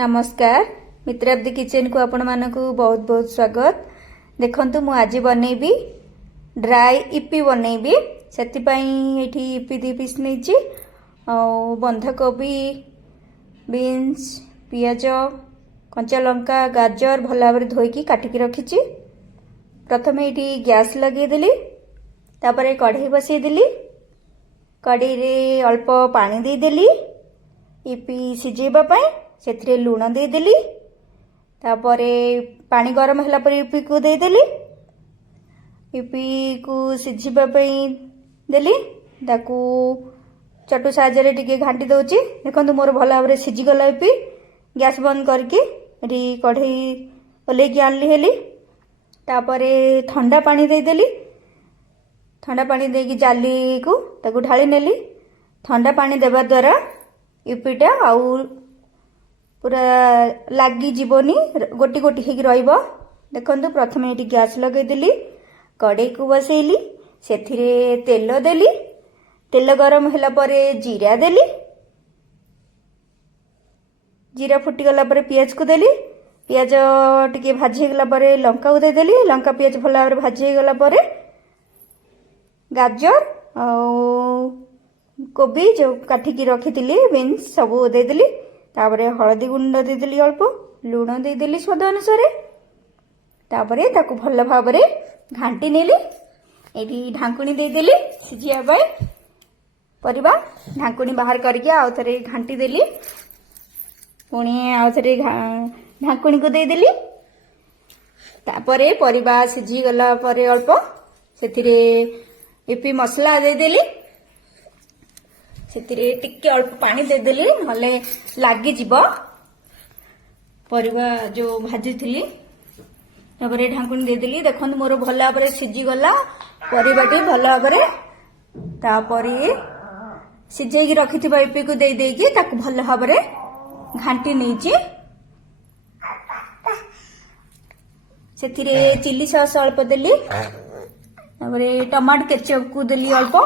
नमस्कार मित्राब्दी किचन को आपण मानकु बहुत बहुत स्वागत। देखंतु मु आज बनैबी ड्राई इपी बनैबी सेति पई एठी इपी 2 पीस नैची आ बंधाकोबी बीन्स पियाज कंचा लंका गाजर भला भाबरे धोईकी काटिकी रखिची। प्रथमे एठी गैस लगे देली तापरे कढ़ाई बसई देली कढ़ाई रे अल्प पानी दे देली इपी सिजेबा पई से लुण दे देली तापरे पानी गरम होला पर इपी को दे देली इपी को सिझिबा पई देली ताकू चटू साहाय्य टिके घांटी दउची। देखंतु मोर भला भाबरे सिझी गला इपी गैस बंद करके री कढ़ाई ओले की आनली हेली तापरे ठंडा पानी दे देली ठंडा पानी देकी जाली को ताकू ढाली नेली। ठंडा पानी देबा द्वारा इपीटा आउ पूरा लगी जीवनी गोटी गोटी होगी रहिबो। देखंतु प्रथमे एटी गैस लगे देली कढ़ाई को बसैली सेथिरे तेल देली तेल गरम होला परे जीरा देली जीरा फुटी गला परे पियाज को देली पियाज टिके भाजी गला परे लंका को दे देली लंका पियाज भला भाबरे भाजी गला परे गाजर कोबी जो काटिकी रखिथिली बीन्स सब दे देली तापरे हळदी गुंड दे देली अल्प लुण दे देली स्वाद अनुसार तापरे ताकू भल भाबरे घांटी नेली एठी ढांकुणी दे देली सिझिया पई परिबा ढांकुणी बाहर करके आउ थरे घांटी देली पुणी आउ थरे ढांकुणी को दे देली तापरे परिबा सिझी गला परे अल्प सेथिरे इपी मसला दे देली सेतिरे टिके अल्प पानी दे देली नले लागी जीवो परिबा जो भाजी थिली तापरे ढांकुणी दे देली। देखंतु मोर भला भाबरे सिझी गला परिबाटी भला भाबरे तापरे सिझेकी रखिथिबा इपी को दे देकी ताकू भला भाबरे घांटी नेची सेतिरे चिली सॉस अल्प देली तापरे टमाटो केचप को देली अल्प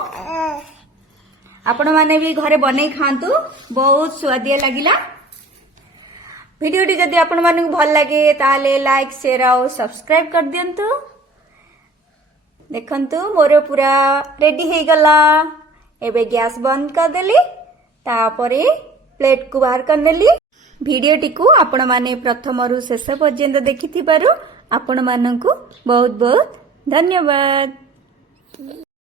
आपण माने भी घरे बनै खांतु बहुत स्वादिया लागिला। वीडियोटी जदि आपण मानकु भल लागे ताले लाइक शेयर और सब्सक्राइब कर दियंतु। देखंतु मोर पूरा रेडी हे गला एबे गैस बंद कर देली तापरे प्लेट को बाहर कर नेली। वीडियोटी को आपण माने प्रथम रु शेष पर्यंत देखिथिबारु आपण मानकु बहुत बहुत धन्यवाद।